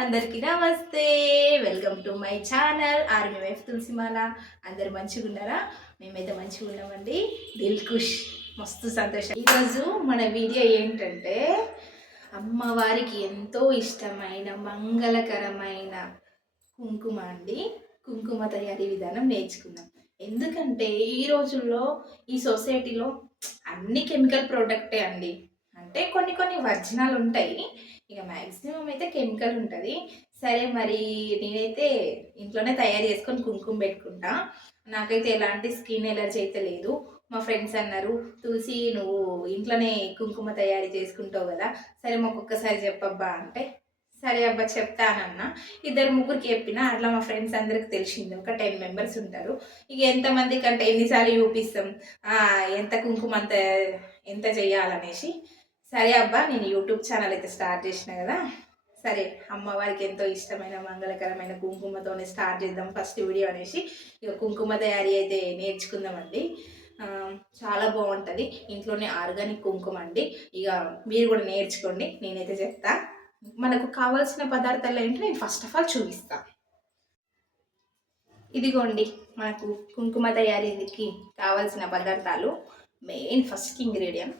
అందరికీ నమస్తే. Welcome to my channel army wife Tulasimala. అందరు మంచిగా ఉన్నారా? మేమైతే మంచిగా ఉన్నామండి. దిల్ ఖుష్, మస్తు సంతోషం. ఈరోజు మన వీడియో ఏంటంటే అమ్మవారికి ఎంతో ఇష్టమైన మంగళకరమైన కుంకుమ అండి. కుంకుమ తయారీ విధానం నేర్చుకుందాం. ఎందుకంటే ఈ రోజుల్లో ఈ సొసైటీలో అన్ని కెమికల్ ప్రోడక్టే అండి. అంటే కొన్ని కొన్ని ఒరిజినల్ ఉంటాయి, ఇక మ్యాక్సిమం అయితే కెమికల్ ఉంటుంది. సరే, మరి నేనైతే ఇంట్లోనే తయారు చేసుకొని కుంకుమ పెట్టుకుంటా. నాకైతే ఎలాంటి స్కిన్ ఎలర్జీ అయితే లేదు. మా ఫ్రెండ్స్ అన్నారు, తులసి నువ్వు ఇంట్లోనే కుంకుమ తయారు చేసుకుంటావు కదా, సరే మాకు ఒక్కసారి చెప్పబ్బా అంటే, సరే అబ్బా చెప్తానన్నా. ఇద్దరు ముగ్గురికి చెప్పిన, అట్లా మా ఫ్రెండ్స్ అందరికి తెలిసింది. ఒక 10 మెంబర్స్ ఉంటారు. ఇక ఎంతమందికి అంటే ఎన్నిసార్లు చూపిస్తాం ఎంత కుంకుమ అంత ఎంత చెయ్యాలనేసి. సరే అబ్బా, నేను యూట్యూబ్ ఛానల్ అయితే స్టార్ట్ చేసిన కదా, సరే అమ్మవారికి ఎంతో ఇష్టమైన మంగళకరమైన కుంకుమతోనే స్టార్ట్ చేద్దాం ఫస్ట్ వీడియో అనేసి ఇక కుంకుమ తయారీ అయితే నేర్చుకుందామండి. చాలా బాగుంటుంది. ఇంట్లోనే ఆర్గానిక్ కుంకుమ అండి. ఇక మీరు కూడా నేర్చుకోండి, నేనైతే చెప్తా. మనకు కావాల్సిన పదార్థాలు ఏంటో నేను ఫస్ట్ ఆఫ్ ఆల్ చూపిస్తాను. ఇదిగోండి, మనకు కుంకుమ తయారీకి కావాల్సిన పదార్థాలు. మెయిన్ ఫస్ట్ ఇంగ్రీడియంట్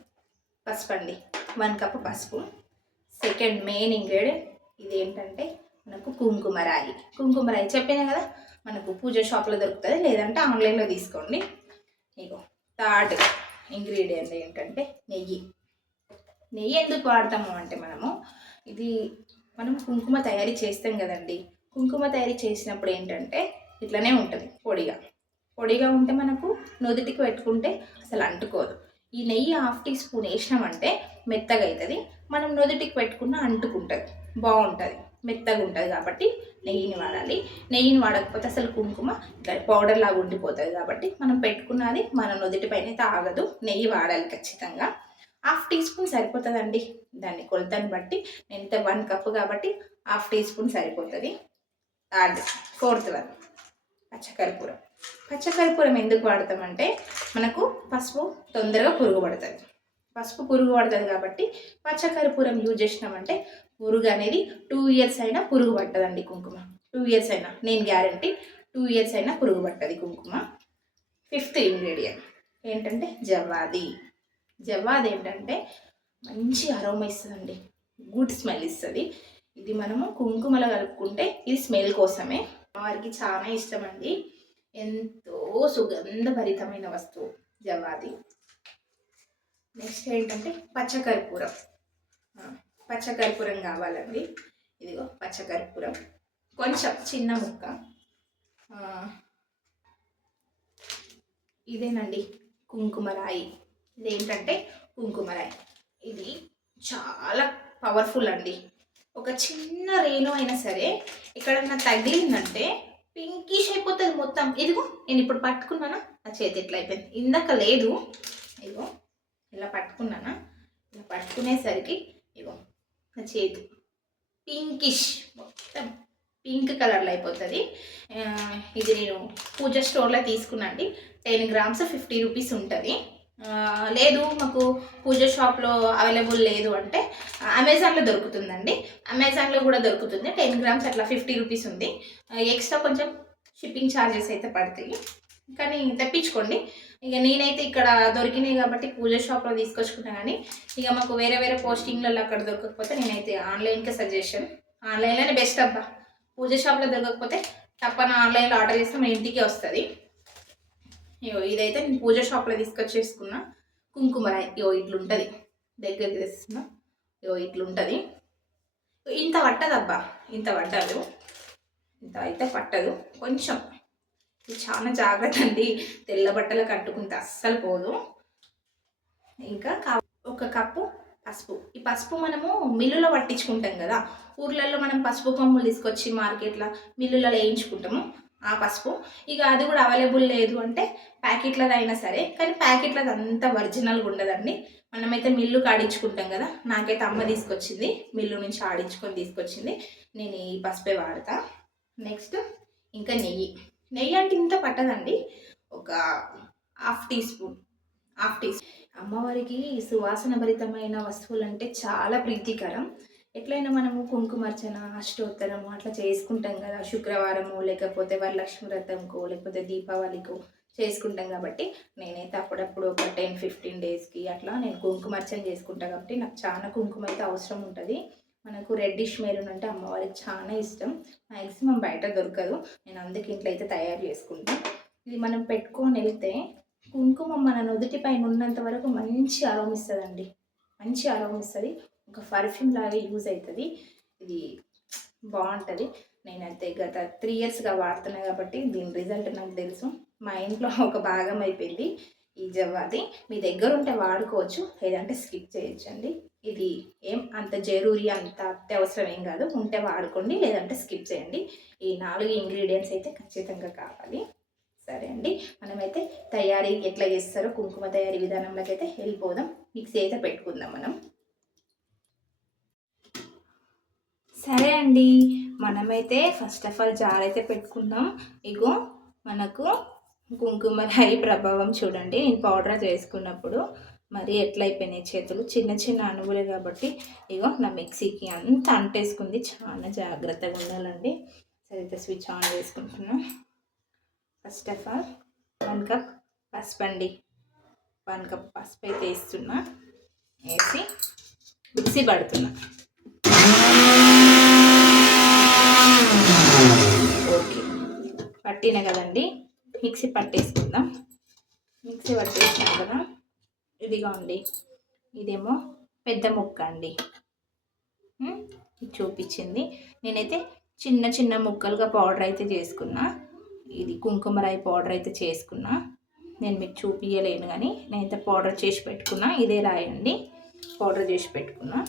పసుపు అండి. 1 కప్ పసుపు. సెకండ్ మెయిన్ ఇంగ్రీడియంట్ ఇది ఏంటంటే మనకు కుంకుమరాయి. కుంకుమరాయి చెప్పినా కదా, మనకు పూజ షాప్లో దొరుకుతుంది, లేదంటే ఆన్లైన్లో తీసుకోండి. ఇగో థర్డ్ ఇంగ్రీడియంట్ ఏంటంటే నెయ్యి. నెయ్యి ఎందుకు వాడతాము అంటే మనం కుంకుమ తయారీ చేస్తాం కదండి. కుంకుమ తయారీ చేసినప్పుడు ఏంటంటే ఇట్లనే ఉంటుంది, పొడిగా పొడిగా ఉంటే మనకు నుదుటికి పెట్టుకుంటే అసలు అంటుకోదు. ఈ నెయ్యి 1/2 టీ స్పూన్ వేసినామంటే మెత్తగా అవుతుంది. మనం నుదుటికి పెట్టుకున్న అంటుకుంటుంది, బాగుంటుంది, మెత్తగా ఉంటుంది. కాబట్టి నెయ్యిని వాడాలి. నెయ్యిని వాడకపోతే అసలు కుంకుమ ఇట్లా పౌడర్ లాగా ఉండిపోతుంది. కాబట్టి మనం పెట్టుకున్నది మన నుదుటి పైన తాగదు. నెయ్యి వాడాలి ఖచ్చితంగా. 1/2 టీ స్పూన్ సరిపోతుందండి. దాన్ని కొలతని బట్టి నేనైతే 1 కప్ కాబట్టి 1/2 టీ స్పూన్ సరిపోతుంది. ఫోర్త్ వన్ పచ్చకర్పూరం. పచ్చకర్పూరం ఎందుకు వాడతామంటే మనకు పసుపు తొందరగా పురుగు పడుతుంది. పసుపు పురుగు పడుతుంది కాబట్టి పచ్చకర్పూరం యూజ్ చేసినామంటే పురుగు అనేది 2 ఇయర్స్ అయినా పురుగు పట్టదండి. కుంకుమ 2 ఇయర్స్ అయినా, నేను గ్యారంటీ 2 ఇయర్స్ అయినా పురుగు పట్టది కుంకుమ. ఫిఫ్త్ ఇంగ్రీడియంట్ ఏంటంటే జవ్వాది. జవ్వాది ఏంటంటే మంచి అరోమా ఇస్తుందండి, గుడ్ స్మెల్ ఇస్తుంది. ఇది మనము కుంకుమలో కలుపుకుంటే ఇది స్మెల్ కోసమే. వారికి చాలా ఇష్టం అండి. ఎంతో సుగంధభరితమైన వస్తువు జవ్వాది. నెక్స్ట్ ఏంటంటే పచ్చకర్పూరం. పచ్చకర్పూరం కావాలండి. ఇదిగో పచ్చకర్పూరం కొంచెం చిన్న ముక్క. ఇదేనండి కుంకుమరాయి. ఇదేంటంటే కుంకుమరాయి. ఇది చాలా పవర్ఫుల్ అండి. ఒక చిన్న రేణు అయినా సరే ఎక్కడన్నా తగిలిందంటే పింకిష్ అయిపోతుంది మొత్తం. ఇదిగో నేను ఇప్పుడు పట్టుకున్నానా, నా చేతి ఎట్లా అయిపోయింది, ఇందాక లేదు. ఇదిగో ఇలా పట్టుకున్నానా, ఇలా పట్టుకునేసరికి ఇగో నా చేతి పింకిష్, మొత్తం పింక్ కలర్లో అయిపోతుంది. ఇది నేను పూజ స్టోర్లో తీసుకున్నాండి. 10 grams 50 రూపీస్ ఉంటుంది. లేదు మాకు పూజ షాప్లో అవైలబుల్ లేదు అంటే అమెజాన్లో దొరుకుతుందండి. అమెజాన్లో కూడా దొరుకుతుంది. 10 grams అట్లా 50 రూపీస్ ఉంది. ఎక్స్ట్రా కొంచెం షిప్పింగ్ ఛార్జెస్ అయితే పడతాయి, కానీ తెప్పించుకోండి. ఇక నేనైతే ఇక్కడ దొరికినాయి కాబట్టి పూజ షాప్లో తీసుకొచ్చుకున్నా. కానీ ఇక మాకు వేరే వేరే పోస్టింగ్లలో అక్కడ దొరకకపోతే నేనైతే ఆన్లైన్కే సజెషన్. ఆన్లైన్లోనే బెస్ట్ అబ్బా. పూజ షాప్లో దొరకకపోతే తప్పన ఆన్లైన్లో ఆర్డర్ చేస్తే మన ఇంటికే వస్తుంది. ఇదైతే నేను పూజ షాప్లో తీసుకొచ్చేసుకున్నా కుంకుమరాయి. ఇట్లుంటుంది, దగ్గరికి తెస్తున్నా. ఇట్లుంటుంది. ఇంత పట్టదబ్బా, ఇంత పట్టదు, ఇంత అయితే పట్టదు. కొంచెం ఇది చాలా జాగ్రత్త అండి. తెల్ల బట్టలు కట్టుకుంటే అస్సలు పోదు. ఇంకా 1 కప్పు పసుపు. ఈ పసుపు మనము మిల్లులో పట్టించుకుంటాం కదా, ఊర్లలో మనం పసుపు కొమ్ములు తీసుకొచ్చి మార్కెట్లో మిల్లులలో వేయించుకుంటాము ఆ పసుపు. ఇక అది కూడా అవైలబుల్ లేదు అంటే ప్యాకెట్లది అయినా సరే, కానీ ప్యాకెట్లది అంత ఒరిజినల్గా ఉండదండి. మనమైతే మిల్లుకి ఆడించుకుంటాం కదా. నాకైతే అమ్మ తీసుకొచ్చింది, మిల్లు నుంచి ఆడించుకొని తీసుకొచ్చింది. నేను ఈ పసుపే వాడతా. నెక్స్ట్ ఇంకా నెయ్యి. నెయ్యి అంటే ఇంత పట్టదండి, ఒక 1/2 టీ స్పూన్. అమ్మవారికి సువాసన భరితమైన వస్తువులు అంటే చాలా ప్రీతికరం. ఎట్లయినా మనము కుంకుమార్చన అష్టోత్తరము అట్లా చేసుకుంటాం కదా, శుక్రవారము లేకపోతే వరలక్ష్మి వ్రతంకో లేకపోతే దీపావళికో చేసుకుంటాం కాబట్టి నేనైతే అప్పుడప్పుడు ఒక 10-15 డేస్కి అట్లా నేను కుంకుమార్చన చేసుకుంటాను. కాబట్టి నాకు చాలా కుంకుమ అయితే అవసరం ఉంటుంది. మనకు రెడ్డిష్ మెరూన్ అంటే అమ్మవారికి చాలా ఇష్టం. మ్యాక్సిమం బయట దొరకదు, నేను అందుకే ఇంట్లో అయితే తయారు చేసుకుంటాను. ఇది మనం పెట్టుకొని వెళ్తే కుంకుమ మన నుదుటి పైన ఉన్నంత వరకు మంచి అరోమ్ ఇస్తుందండి, మంచి అరోమ్ ఇస్తుంది. ఒక పర్ఫ్యూమ్ లాగా యూజ్ అవుతుంది. ఇది బాగుంటుంది. నేనైతే గత 3 ఇయర్స్గా వాడుతున్నాను కాబట్టి దీని రిజల్ట్ నాకు తెలుసు. మా ఇంట్లో ఒక భాగం అయిపోయింది ఈ జవ్వాది. మీ దగ్గర ఉంటే వాడుకోవచ్చు, లేదంటే స్కిప్ చేయొచ్చండి. ఇది ఏం అంత జరూరీ అంత అత్యవసరం ఏం కాదు. ఉంటే వాడుకోండి, లేదంటే స్కిప్ చేయండి. ఈ 4 ఇంగ్రీడియంట్స్ అయితే ఖచ్చితంగా కావాలి. సరే అండి, మనమైతే తయారీ ఎట్లా చేస్తారో కుంకుమ తయారీ విధానంలోకి అయితే వెళ్ళిపోదాం. మిక్సీ అయితే పెట్టుకుందాం మనం. సరే అండి, మనమైతే ఫస్ట్ ఆఫ్ ఆల్ జార్ అయితే పెట్టుకుందాం. ఇగో మనకు కుంకుమ రాయి ప్రభావం చూడండి. నేను పౌడర్ చేసుకున్నప్పుడు మరి ఎట్లా అయిపోయినాయి చేతులు, చిన్న చిన్న అణువులే కాబట్టి ఇగో నా మిక్సీకి అంత అంటేసుకుంది. చాలా జాగ్రత్తగా ఉండాలండి. సరే అయితే స్విచ్ ఆన్ చేసుకుంటున్నాం. ఫస్ట్ ఆఫ్ ఆల్ 1 కప్ పసుపు అండి. 1 కప్ పసుపు అయితే వేస్తున్నా. వేసి మిక్సీ పడుతున్నా. ఓకే, పట్టిన కదండి, మిక్సీ పట్టేసుకుందాం. మిక్సీ పట్టేసినాం కదా, ఇదిగా అండి. ఇదేమో పెద్ద ముక్క అండి, చూపించింది. నేనైతే చిన్న చిన్న ముక్కలుగా పౌడర్ అయితే చేసుకున్నా. ఇది కుంకుమరాయి పౌడర్ అయితే చేసుకున్నా. నేను మీకు చూపించలేను కానీ నేనైతే పౌడర్ చేసి పెట్టుకున్నా. ఇదే రాయండి, పౌడర్ చేసి పెట్టుకున్నా.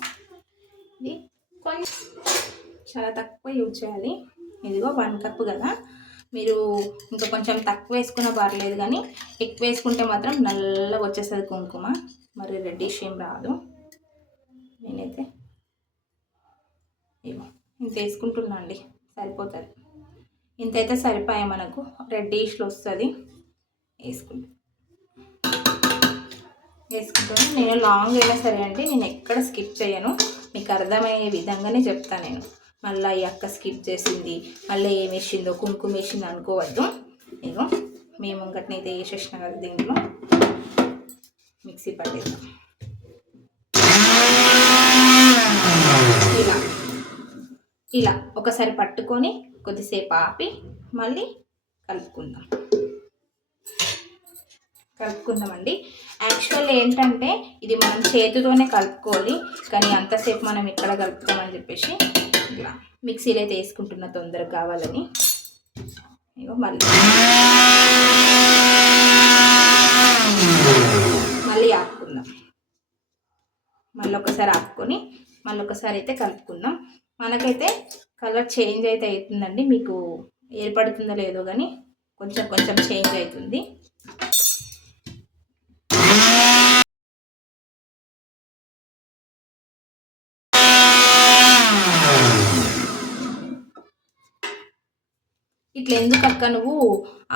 ఇది కొంచెం చాలా తక్కువ యూజ్ చేయాలి. ఇదిగో 1 కప్ కదా, మీరు ఇంకా కొంచెం తక్కువ వేసుకున్నా పర్లేదు, కానీ ఎక్కువ వేసుకుంటే మాత్రం నల్లగా వచ్చేస్తుంది కుంకుమ, మరి రెడ్డిష్ ఏం రాదు. నేనైతే ఇగో ఇంత వేసుకుంటున్నా అండి, సరిపోతుంది. ఇంతైతే సరిపోయా, మనకు రెడ్డిష్లో వస్తుంది. వేసుకుంటాను. నేను లాంగ్ అయినా సరే అండి, నేను ఎక్కడ స్కిప్ చేయను. మీకు అర్థమయ్యే విధంగానే చెప్తాను నేను. మళ్ళీ ఈ అక్క స్కిప్ చేసింది, మళ్ళీ ఏం వేసిందో కుంకుమ వేసింది అనుకోవద్దు. ఇగో మేము ఇంకటినైతే వేసేసిన కదా, దీంట్లో మిక్సీ పట్టేద్దాం. ఇలా ఇలా ఒకసారి పట్టుకొని కొద్దిసేపు ఆపి మళ్ళీ కలుపుకుందామండి. యాక్చువల్లీ ఏంటంటే ఇది మనం చేతితోనే కలుపుకోవాలి, కానీ అంతసేపు మనం ఇక్కడ కలుపుతామని చెప్పేసి ఇలా మిక్సీలో అయితే వేసుకుంటున్న తొందరగా కావాలని. ఇగో మళ్ళీ ఆపుకుందాం. మళ్ళీ ఒకసారి ఆపుకొని మళ్ళీ ఒకసారి అయితే కలుపుకుందాం. మనకైతే కలర్ చేంజ్ అయితే అవుతుందండి, మీకు ఏర్పడుతుందో లేదో కానీ కొంచెం కొంచెం చేంజ్ అవుతుంది. ఇట్లా ఎందుకు అక్క నువ్వు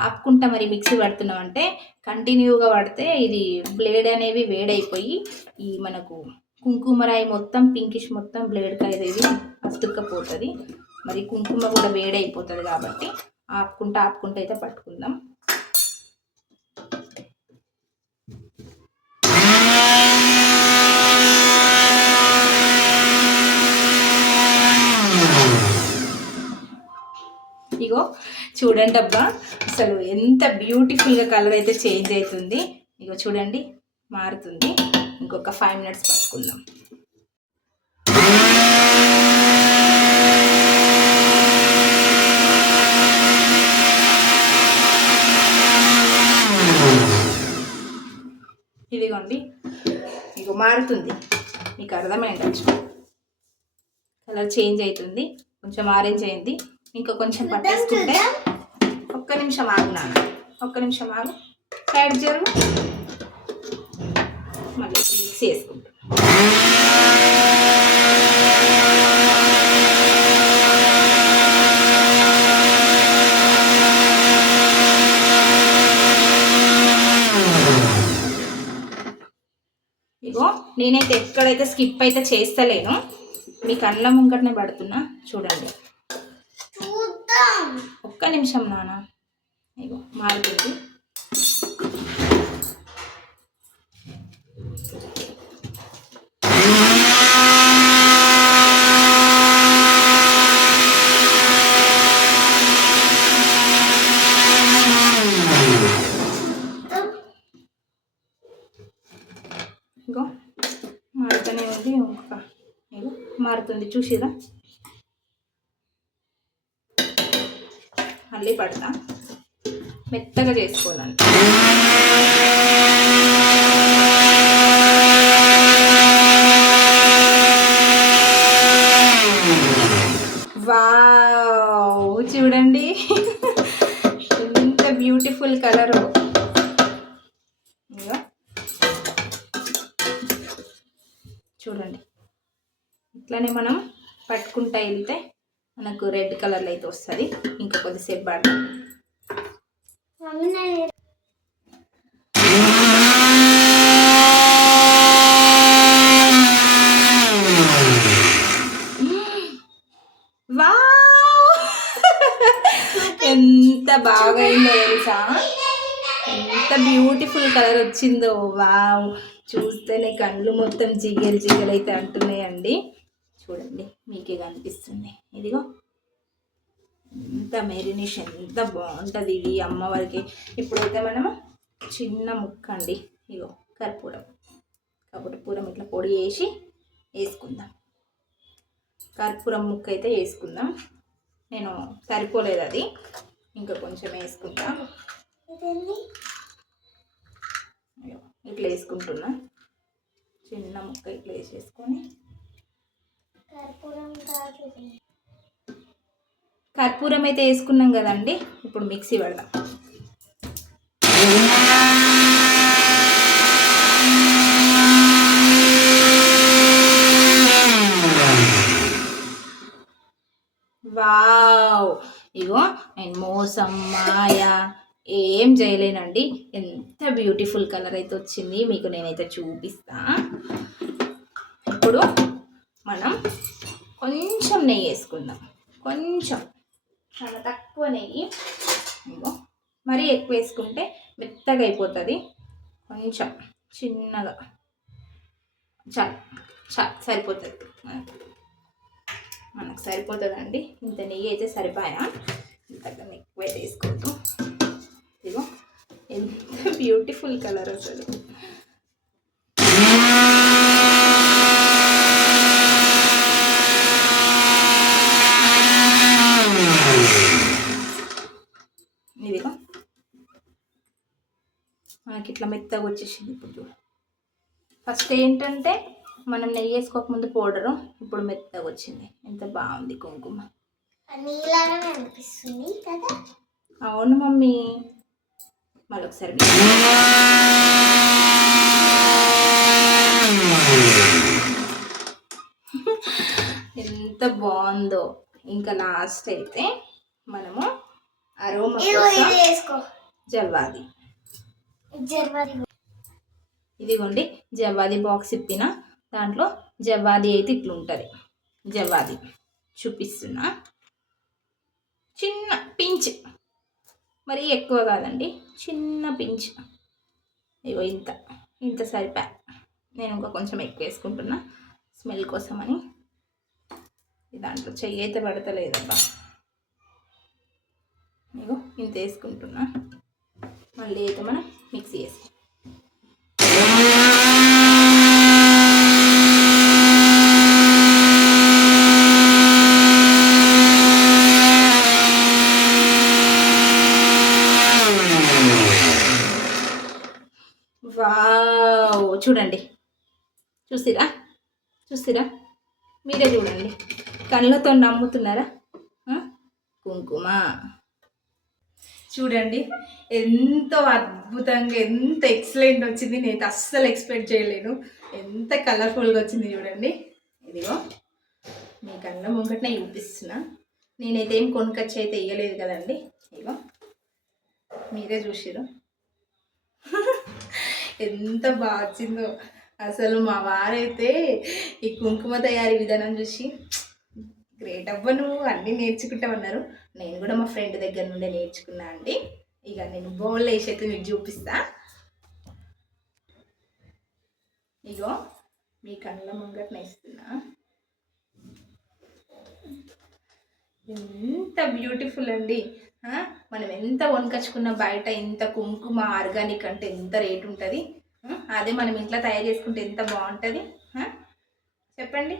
ఆపుకుంటా మరి మిక్సీ పడుతున్నావు అంటే, కంటిన్యూగా పడితే ఇది బ్లేడ్ అనేవి వేడైపోయి ఈ మనకు కుంకుమరాయి మొత్తం పింకిష్ మొత్తం బ్లేడ్కి అనేది అతుక్కపోతుంది. మరి కుంకుమ కూడా వేడైపోతుంది కాబట్టి ఆపుకుంటా అయితే పట్టుకుందాం. ఇగో చూడండి అబ్బా, అసలు ఎంత బ్యూటిఫుల్గా కలర్ అయితే చేంజ్ అవుతుంది. ఇగో చూడండి, మారుతుంది. ఇంకొక 5 మినిట్స్ పట్టుకుందాం. ఇదిగోండి, ఇగో మారుతుంది. మీకు అర్థమైండొచ్చు, కలర్ చేంజ్ అవుతుంది. కొంచెం ఆరెంజ్ అయింది. ఇంకా కొంచెం పట్టేసుకుంటే, ఒక్క నిమిషం ఆగు నాన్న, ఒక్క నిమిషం ఆగు, సైడ్ జరుగు. మళ్ళీ మిక్స్ చేసుకుంటాం. ఇగో నేనైతే ఎక్కడైతే స్కిప్ అయితే చేస్తలేను. మీ కళ్ళ ముంగటనే పడుతున్నా చూడండి. ఒక్క నిమిషం నాన్న. ఇగో మారుతుంది. ఇగో మారుతూనే ఉంది. ఇంకొక ఇగో మారుతుంది చూసిరా. మళ్ళీ పడతా. మెత్తగా చేసుకోవాలండి. వావ్ చూడండి ఎంత బ్యూటిఫుల్ కలరు. చూడండి ఇట్లానే మనం పట్టుకుంటా వెళ్తే మనకు రెడ్ కలర్లో అయితే వస్తుంది. ఇంకా కొద్దిసేపు పడతాం. ఎంత బాగా అయిందో తెలుసా, ఎంత బ్యూటిఫుల్ కలర్ వచ్చిందో. వావ్ చూస్తేనే కళ్ళు మొత్తం జిగేలు జిగేలు అయితే అంటున్నాయండి. చూడండి మీకే కనిపిస్తుంది. ఇదిగో ఎంత మెరినేషన్ ఎంత బాగుంటుంది ఇది అమ్మవారికి. ఇప్పుడైతే మనము చిన్న ముక్క అండి ఇగో కర్పూరం ఇట్లా పొడి వేసి వేసుకుందాం. కర్పూరం ముక్క అయితే వేసుకుందాం. నేను సరిపోలేదు అది, ఇంకా కొంచెం వేసుకుంటా. ఇట్లా వేసుకుంటున్నా. చిన్న ముక్క ఇట్లా వేసేసుకొని కర్పూరం అయితే వేసుకున్నాం కదండి. ఇప్పుడు మిక్సీ పడదాం. వావ్ ఇగో నేను మోసం మాయ ఏం చేయలేనండి. ఎంత బ్యూటిఫుల్ కలర్ అయితే వచ్చింది. మీకు నేనైతే చూపిస్తా. ఇప్పుడు మనం కొంచెం నెయ్యి వేసుకుందాం. కొంచెం చాలా తక్కువ నెయ్యి. ఇగో మరీ ఎక్కువ వేసుకుంటే మెత్తగా అయిపోతుంది. కొంచెం చిన్నగా సరిపోతుంది. మనకు సరిపోతుందండి. ఇంత నెయ్యి అయితే సరిపోయా. ఇంతకన్నా ఎక్కువ అయితే వేసుకోవద్దు. ఇదిగో ఎంత బ్యూటిఫుల్ కలర్ అసలు. ఇదిగో మనకి ఇట్లా మెత్తగా వచ్చేసింది. ఇప్పుడు ఫస్ట్ ఏంటంటే మనం నెయ్యి వేసుకోకముందు పౌడరు, ఇప్పుడు మెత్తగా వచ్చింది. ఎంత బాగుంది కుంకుమ. అనిపిస్తుంది కదా. అవును మమ్మీ. మరొకసారి ఎంత బాగుందో. ఇంకా లాస్ట్ అయితే మనము అరోమా జవ్వాది. ఇదిగోండి జవ్వాది బాక్స్ ఇప్పిన దాంట్లో జవ్వాది అయితే ఇట్లా ఉంటుంది. జవ్వాది చూపిస్తున్నా. చిన్న పించ్, మరీ ఎక్కువ కాదండి, చిన్న పించ్. ఇగో ఇంత సరిపా. నేను ఇంకా కొంచెం ఎక్కువ వేసుకుంటున్నా స్మెల్ కోసమని. దాంట్లో చెయ్యి అయితే పడతలేదబ్బా. ఇగో ఇంత వేసుకుంటున్నా. మళ్ళీ అయితే మనం మిక్సీ వేసి వావ్ చూడండి. చూసిరా మీరే చూడండి. కళ్ళతో నమ్ముతున్నారా? కుంకుమ చూడండి ఎంతో అద్భుతంగా, ఎంత ఎక్సలెంట్ వచ్చింది. నేను అస్సలు ఎక్స్పెక్ట్ చేయలేను. ఎంత కలర్ఫుల్గా వచ్చింది చూడండి. ఇదిగో మీ కళ్ళ ముంగటనే చూపిస్తున్నా. నేనైతే ఏం కొనుకొచ్చి అయితే వేయలేదు కదండి. ఇదిగో మీరే చూసిరు ఎంత బాగా వచ్చిందో. అసలు మా వారైతే ఈ కుంకుమ తయారీ విధానం చూసి గ్రేట్ అవ్వ నువ్వు అన్నీ నేర్చుకుంటామన్నారు. నేను కూడా మా ఫ్రెండ్ దగ్గర నుండే నేర్చుకున్నా అండి. ఇక నేను బౌల్లో వేసి అయితే మీకు చూపిస్తా. ఇగో మీ కళ్ళ ముంగట్న ఇస్తున్నా. ఎంత బ్యూటిఫుల్ అండి. మనం ఎంత వనకచ్చుకున్న బయట ఇంత కుంకుమ ఆర్గానిక్ అంటే ఎంత రేట్ ఉంటుంది. అదే మనం ఇంట్లో తయారు చేసుకుంటే ఎంత బాగుంటుంది చెప్పండి.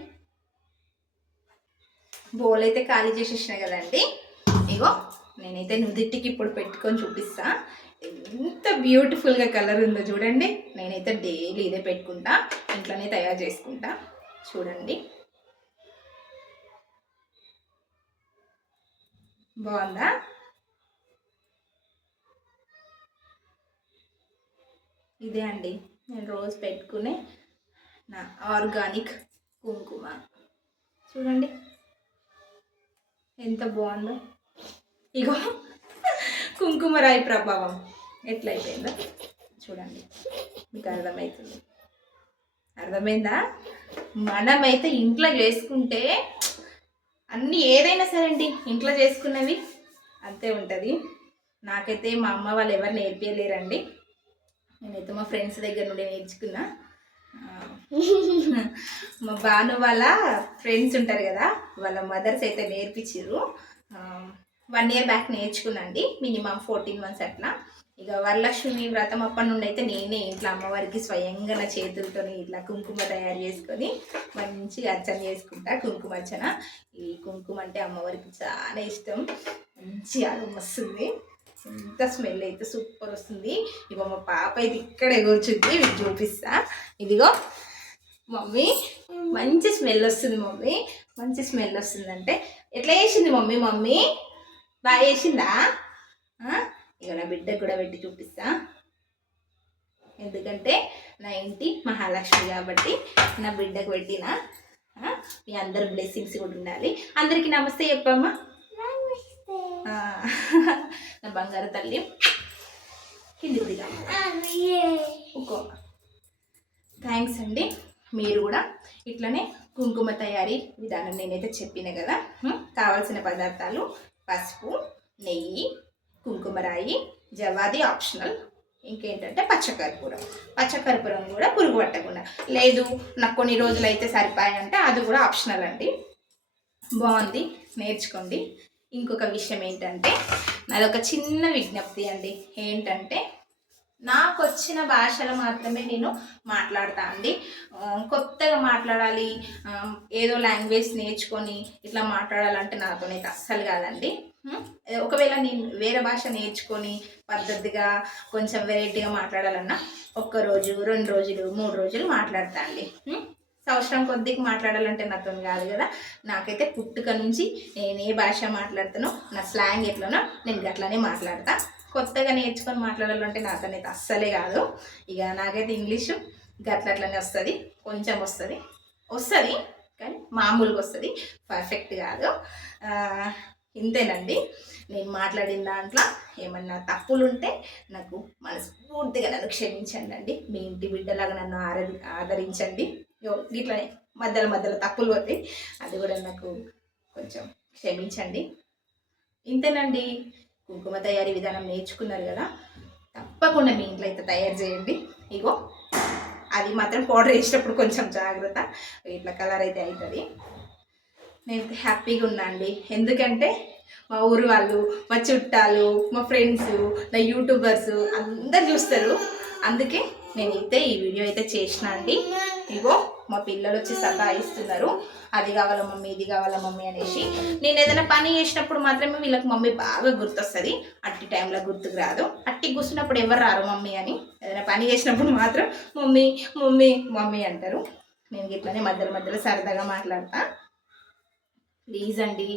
బౌల్ అయితే ఖాళీ చేసేసిన కదండి. ఇగో నేనైతే నుదిటికి ఇప్పుడు పెట్టుకొని చూపిస్తా. ఎంత బ్యూటిఫుల్గా కలర్ ఉందో చూడండి. నేనైతే డైలీ ఇదే పెట్టుకుంటా, ఇంట్లోనే తయారు చేసుకుంటా. చూడండి బాగుందా? ఇదే అండి నేను రోజు పెట్టుకునే నా ఆర్గానిక్ కుంకుమ. చూడండి ఎంత బాగుందో. ఇగో కుంకుమరాయి ప్రభావం ఎట్లయిపోయిందో చూడండి. మీకు అర్థమవుతుంది, అర్థమైందా? మనమైతే ఇంట్లో చేసుకుంటే అన్నీ ఏదైనా సరే అండి ఇంట్లో చేసుకున్నవి అంతే ఉంటుంది. నాకైతే మా అమ్మ వాళ్ళు ఎవరు నేర్పించలేరండి. నేనైతే మా ఫ్రెండ్స్ దగ్గర నుండి నేర్చుకున్నా. మా బాను వాళ్ళ ఫ్రెండ్స్ ఉంటారు కదా, వాళ్ళ మదర్స్ అయితే నేర్పించారు. 1 year బ్యాక్ నేర్చుకున్నాండి, మినిమం 14 months అట్లా. ఇక వరలక్ష్మి వ్రతం అప్పటి నుండి అయితే నేనే ఇంట్లో అమ్మవారికి స్వయంగా నా చేతులతో ఇట్లా కుంకుమ తయారు చేసుకొని మంచిగా అర్చన చేసుకుంటా. కుంకుమ అర్చన. ఈ కుంకుమ అంటే అమ్మవారికి చాలా ఇష్టం. మంచిగా వస్తుంది, ఎంత స్మెల్ అయితే సూపర్ వస్తుంది. ఇగో మా పాప అయితే ఇక్కడే కూర్చుంది, మీకు చూపిస్తా. ఇదిగో మమ్మీ మంచి స్మెల్ వస్తుంది, మమ్మీ మంచి స్మెల్ వస్తుందంటే ఎట్లా వేసింది మమ్మీ? మమ్మీ బాగా వేసిందా? ఇక నా బిడ్డకు కూడా పెట్టి చూపిస్తా. ఎందుకంటే నా ఇంటి మహాలక్ష్మి కాబట్టి నా బిడ్డకు పెట్టిన. మీ అందరి బ్లెస్సింగ్స్ కూడా ఉండాలి. అందరికీ నమస్తే చెప్పమ్మా. నా బంగారు తల్లి కిందికి దిగా. థ్యాంక్స్ అండి. మీరు కూడా ఇట్లనే కుంకుమ తయారీ విధానం నేనైతే చెప్పిన కదా. కావాల్సిన పదార్థాలు పసుపు, నెయ్యి, కుంకుమరాయి, జవాది ఆప్షనల్. ఇంకేంటంటే పచ్చకర్పూరం. పచ్చకర్పూరం కూడా పురుగు పట్టకుండా. లేదు నాకు కొన్ని రోజులు అయితే సరిపోయాయంటే అది కూడా ఆప్షనల్ అండి. బాగుంది, నేర్చుకోండి. ఇంకొక విషయం ఏంటంటే నాదొక చిన్న విజ్ఞప్తి అండి. ఏంటంటే నాకు వచ్చిన భాషలో మాత్రమే నేను మాట్లాడతా అండి. కొత్తగా మాట్లాడాలి, ఏదో లాంగ్వేజ్ నేర్చుకొని ఇట్లా మాట్లాడాలంటే నాతోనైతే అస్సలు కాదండి. ఒకవేళ నేను వేరే భాష నేర్చుకొని పద్ధతిగా కొంచెం వెరైటీగా మాట్లాడాలన్నా 1 రోజు 2 రోజులు 3 రోజులు మాట్లాడతా అండి. సంవత్సరం కొద్దిగా మాట్లాడాలంటే నాతో కాదు కదా. నాకైతే పుట్టుక నుంచి నేను ఏ భాష మాట్లాడుతానో, నా స్లాంగ్ ఎట్లనో నేను గట్లనే మాట్లాడతా. కొత్తగా నేర్చుకొని మాట్లాడాలంటే నాకనైతే అస్సలే కాదు. ఇక నాకైతే ఇంగ్లీషు గట్లట్లనే వస్తుంది, కొంచెం వస్తుంది కానీ మామూలుగా వస్తుంది, పర్ఫెక్ట్ కాదు. ఇంతేనండి. నేను మాట్లాడిన దాంట్లో ఏమన్నా తప్పులు ఉంటే నాకు మనస్ఫూర్తిగా నన్ను క్షమించండి అండి. మీ ఇంటి బిడ్డలాగా నన్ను ఆదరించండి. ఇట్లనే మధ్యలో తప్పులు పోతాయి, అది కూడా నాకు కొంచెం క్షమించండి. ఇంతేనండి. కుంకుమ తయారీ విధానం నేర్చుకున్నారు కదా, తప్పకుండా మీ ఇంట్లో అయితే తయారు చేయండి. ఇగో అది మాత్రం పౌడర్ వేసేటప్పుడు కొంచెం జాగ్రత్త, ఇట్లా కలర్ అయితే అవుతుంది. నేను హ్యాపీగా ఉన్నా అండి. ఎందుకంటే మా ఊరు వాళ్ళు, మా చుట్టాలు, మా ఫ్రెండ్స్, నా యూట్యూబర్స్ అందరు చూస్తారు. అందుకే నేనైతే ఈ వీడియో అయితే చేసిన అండి. ఇగో మా పిల్లలు వచ్చి సతాయిస్తున్నారు, అది కావాలా మమ్మీ, ఇది కావాలా మమ్మీ అనేసి. నేను ఏదైనా పని చేసినప్పుడు మాత్రమే వీళ్ళకి మమ్మీ బాగా గుర్తొస్తుంది, అట్టి టైంలో గుర్తుకు రాదు. అట్టి కూర్చున్నప్పుడు ఎవరు రారు మమ్మీ అని. ఏదైనా పని చేసినప్పుడు మాత్రం మమ్మీ మమ్మీ మమ్మీ అంటారు. నేను ఇట్లనే మధ్యలో సరదాగా మాట్లాడతా. ప్లీజ్ అండి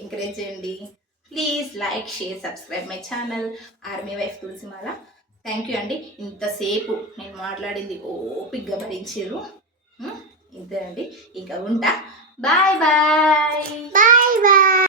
ఎంకరేజ్ చేయండి. Please like, share, subscribe my channel army wife Tulasimala. Thank you అండి. ఇంతసేపు నేను మాట్లాడింది ఓపిక్గా భరించారు. ఇంతేనండి. ఇంకా ఉంటా. Bye bye.